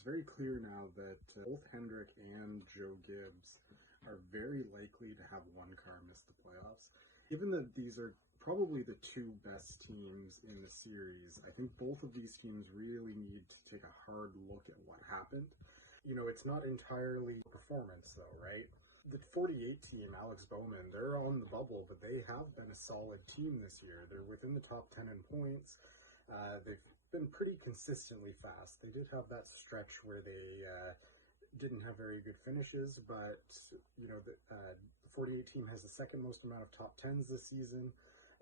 It's very clear now that both Hendrick and Joe Gibbs are very likely to have one car miss the playoffs. Given that these are probably the two best teams in the series, I think both of these teams really need to take a hard look at what happened. It's not entirely performance, though, right? The 48 team, Alex Bowman, they're on the bubble, but they have been a solid team this year. They're within the top 10 in points. They've been pretty consistently fast. They did have that stretch where they didn't have very good finishes, but the 48 team has the second most amount of top 10s this season.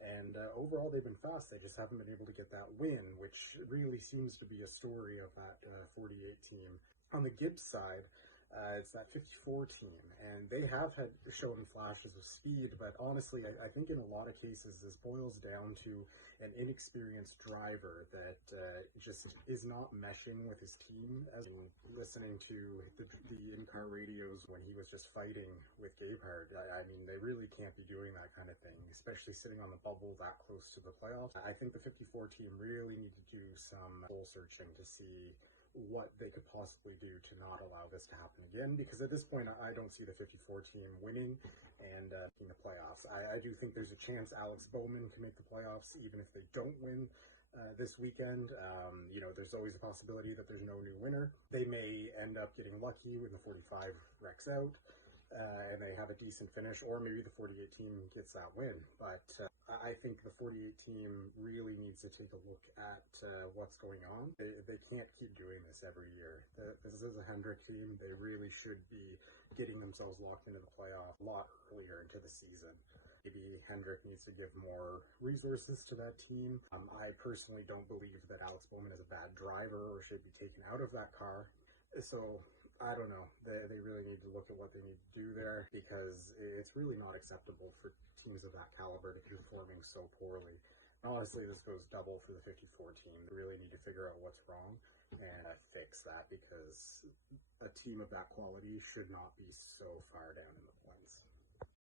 And overall, they've been fast. They just haven't been able to get that win, which really seems to be a story of that 48 team. On the Gibbs side, it's that 54 team, and they have shown flashes of speed, but honestly, I think in a lot of cases this boils down to an inexperienced driver that just is not meshing with his team. As in listening to the in-car radios when he was just fighting with Gabehart, I mean, they really can't be doing that kind of thing, especially sitting on the bubble that close to the playoffs. I think the 54 team really need to do some soul searching to see what they could possibly do to not allow this to happen again, because at this point I don't see the 54 team winning and in the playoffs. I do think there's a chance Alex Bowman can make the playoffs even if they don't win this weekend. There's always a possibility that there's no new winner. They may end up getting lucky when the 45 wrecks out and they have a decent finish, or maybe the 48 team gets that win. But I think the 48 team really needs to take a look at what's going on. They can't keep doing this every year. This is a Hendrick team. They really should be getting themselves locked into the playoff a lot earlier into the season. Maybe Hendrick needs to give more resources to that team. I personally don't believe that Alex Bowman is a bad driver or should be taken out of that car. So, I don't know. They really need to look at what they need to do there, because it's really not acceptable for teams of that caliber to be performing so poorly. Honestly, this goes double for the 54 team. They really need to figure out what's wrong and fix that, because a team of that quality should not be so far down in the points.